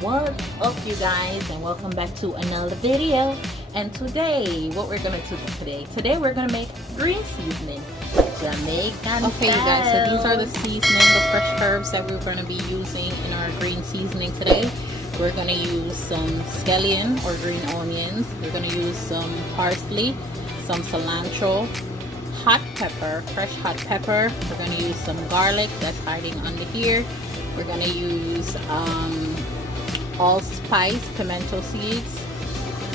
What's up, you guys, and welcome back to another video. And today, what we're gonna do today we're gonna make green seasoning, Jamaican Okay, you guys, so these are the seasoning, the fresh herbs that we're gonna be using in our green seasoning today. We're gonna use some scallion or green onions. We're gonna use some parsley, some cilantro, hot pepper, fresh hot pepper. We're gonna use some garlic that's hiding under here. We're gonna use allspice, pimento seeds,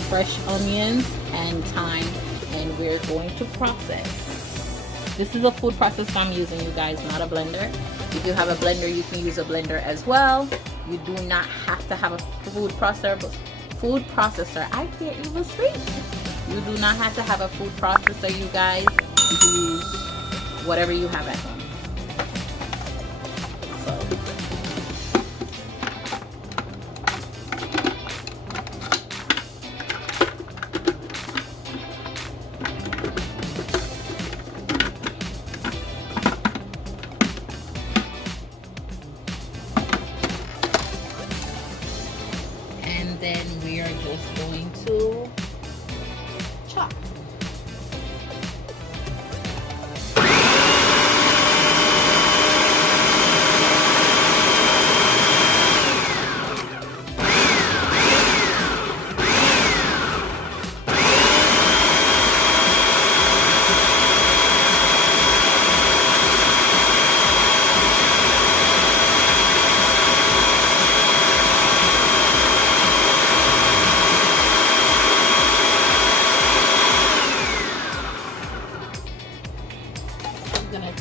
fresh onions, and thyme, and we're going to process. This is a food processor I'm using, you guys, not a blender. If you have a blender, you can use a blender as well. You do not have to have a food processor. I can't even speak. You do not have to have a food processor, you guys. You can use whatever you have at home. And then we are just going to chop.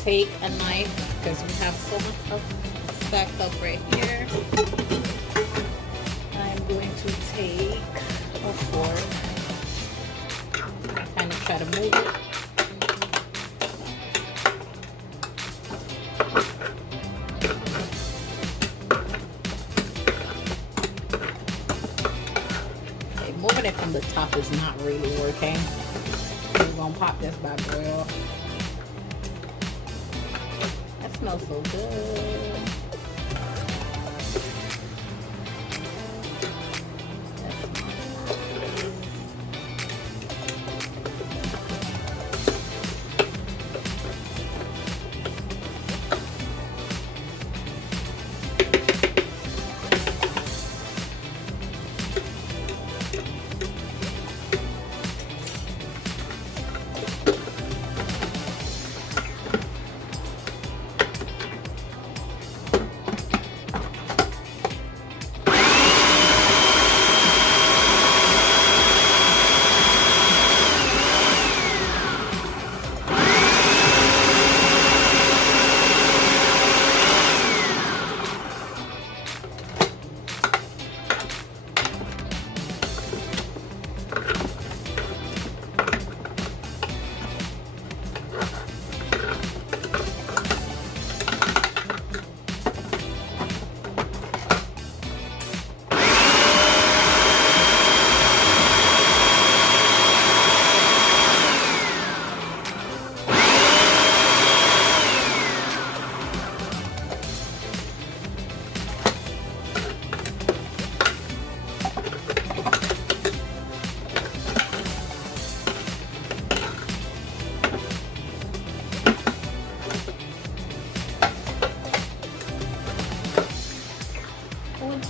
Take a knife because we have so much stuff stacked up right here. I'm going to take a fork, kind of try to move it. Okay, moving it from the top is not really working. We're gonna pop this bad boy off. Smells so good.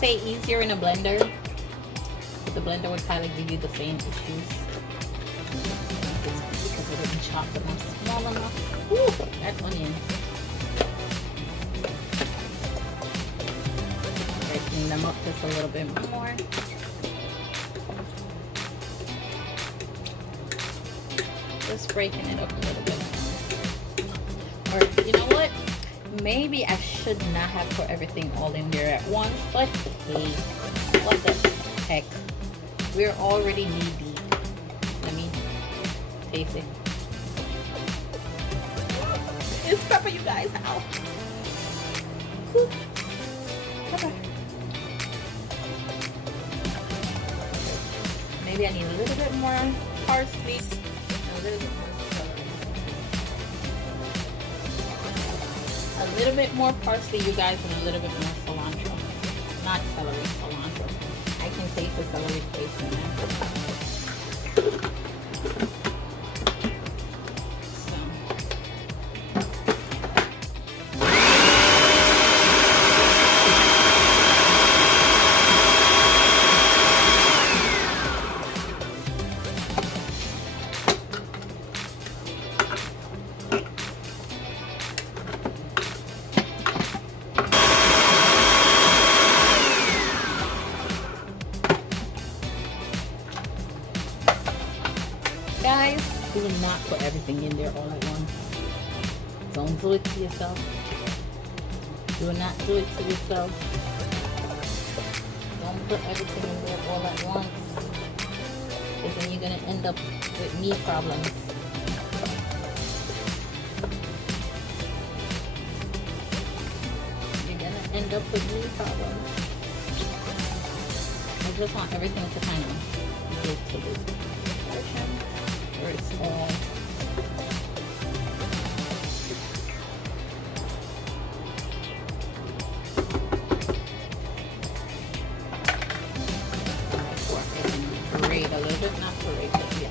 Say easier in a blender, but the blender would kind of give you the same issues. It's because it didn't chop them up small enough. Woo, that onion. Breaking them up just a little bit more. Just breaking it up a little bit more. Or you know what? Maybe I should not have put everything all in there at once, but hey, what the heck? We're already knee deep. Let me taste it. It's pepper, you guys. Ow. Pepper. Maybe I need a little bit more parsley. A little bit more. A little bit more parsley, you guys, and a little bit more cilantro. Not celery, cilantro. I can taste the celery paste in there. Guys, do not put everything in there all at once. Don't do it to yourself. Do not do it to yourself. Don't put everything in there all at once, because then you're going to end up with knee problems. You're going to end up with knee problems. I just want everything to kind of get to this portion where it's all parade a little bit, not parade, but yeah.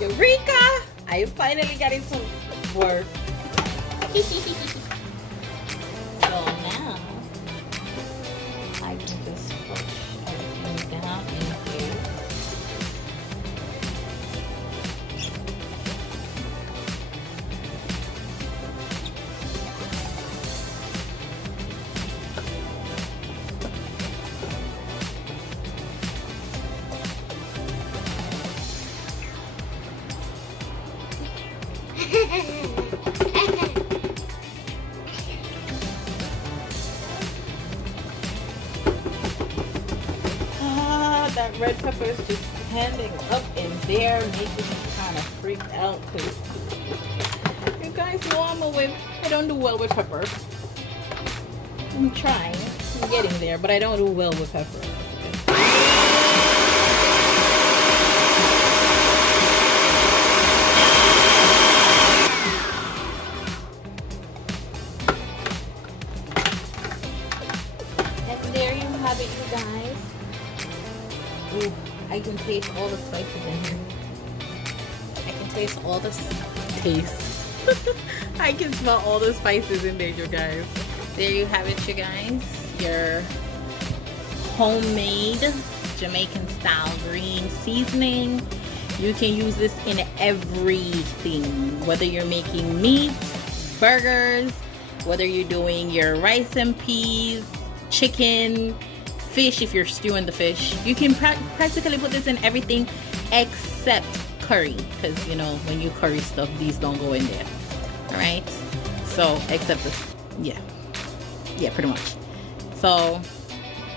Eureka! I finally got it to work. So now I can just push everything down in here. That red pepper is just standing up in there, making me kind of freaked out. Cause you guys know I don't do well with pepper. I'm trying, I'm getting there, but I don't do well with pepper. And there you have it, you guys. Ooh, I can taste all the spices in here. I can taste all the I can smell all the spices in there, you guys. There you have it, you guys. Your homemade Jamaican style green seasoning. You can use this in everything. Whether you're making meat, burgers, whether you're doing your rice and peas, chicken, fish, if you're stewing the fish, you can practically put this in everything except curry, because you know when you curry stuff, these don't go in there. All right, so except this, yeah, pretty much. So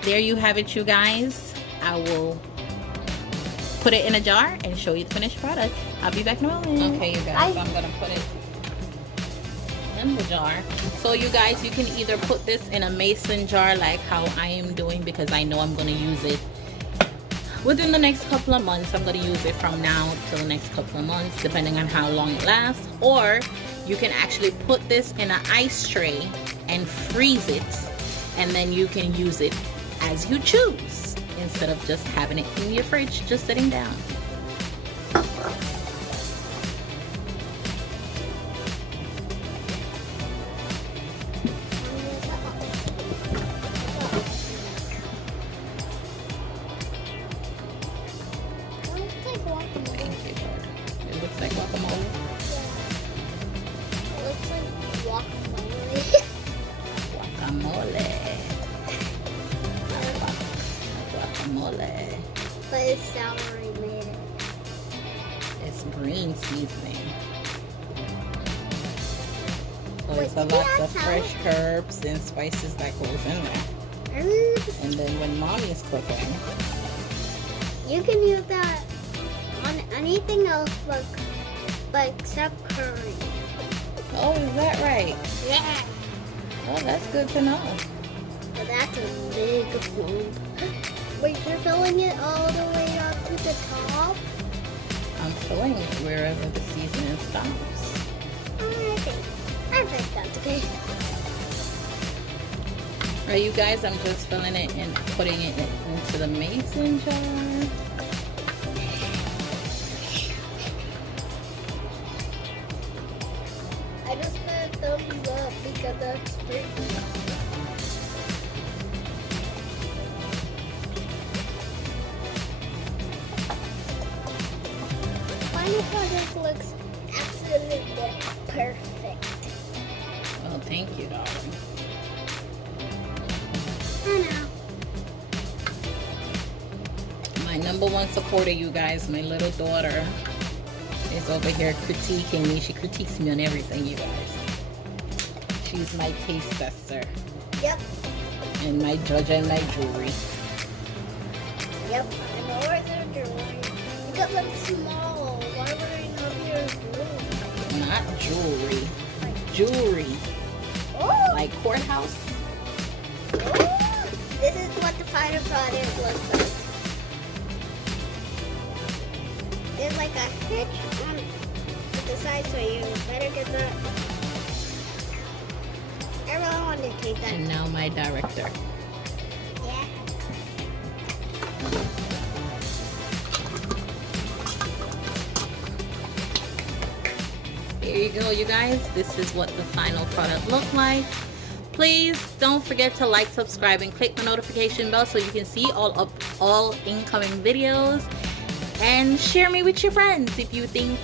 there you have it, you guys. I will put it in a jar and show you the finished product. I'll be back in a moment. Okay, you guys, I'm gonna put it in the jar. So you guys, you can either put this in a mason jar like how I am doing, because I know I'm going to use it within the next couple of months. I'm going to use it from now till the next couple of months, depending on how long it lasts. Or you can actually put this in an ice tray and freeze it, and then you can use it as you choose instead of just having it in your fridge just sitting down. But it's celery made. It's green seasoning. So Wait, it's a lot of fresh herbs and spices that goes in there. Herbs? And then when mommy is cooking, You can use that on anything else but but except curry. Oh, is that right? Yeah. Oh, that's good to know. But that's a big lump. Wait, you're filling it all the way up to the top? I'm filling it wherever the seasoning stops. I think that's okay. Right, you guys, I'm just filling it and putting it into the mason jar. I just put a thumbs up because that's pretty. Final product looks absolutely perfect. Oh, thank you, darling. I know. My number one supporter, you guys, my little daughter, is over here critiquing me. She critiques me on everything, you guys. She's my taste tester Yep. and my judge and my jury. Yep. I know where they're jewelry. Because I'm small. Why would I not be a jewelry? Not jewelry, jewelry. Oh! Like courthouse. This is what the final product looks like. There's like a hitch on the side, so you better get that. I really want to take that. And now my director. Yeah. Here you go, you guys. This is what the final product looked like. Please don't forget to like, subscribe, and click the notification bell so you can see all incoming videos. And share me with your friends. If you think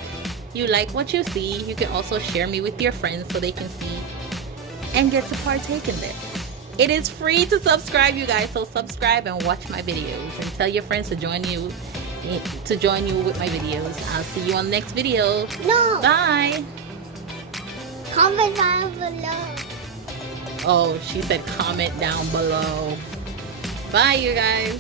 you like what you see, you can also share me with your friends so they can see and get to partake in this. It is free to subscribe, you guys, so subscribe and watch my videos and tell your friends to join you with my videos. I'll see you on the next video. No. Bye. Comment down below. Oh, she said comment down below. Bye, you guys.